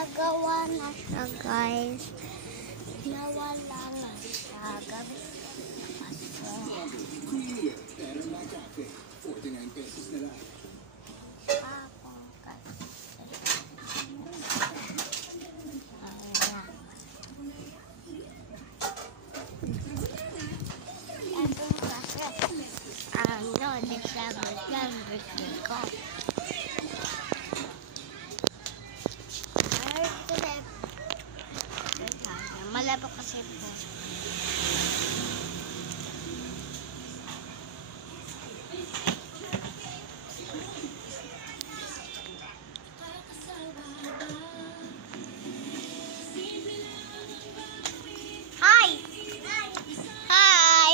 nagawa na siya, guys. Nawala na siya. Gabi Better my cafe. 49 pesos na lang. ako kasi. Ayan. December yan, birthday ko. Malabo kasi po. Hi! Hi!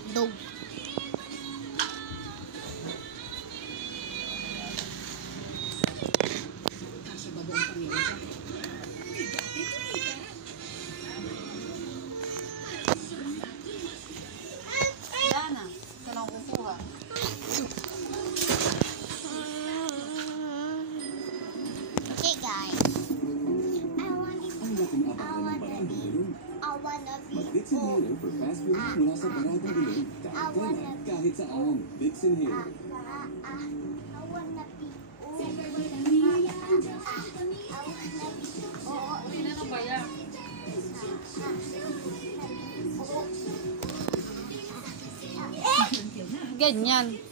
Atdog. Okay, guys. I wanna be Dixon Hero for fast relief mula sa baradang bilog. Kahit saan, Dixon Hero. I wanna be Ganyan.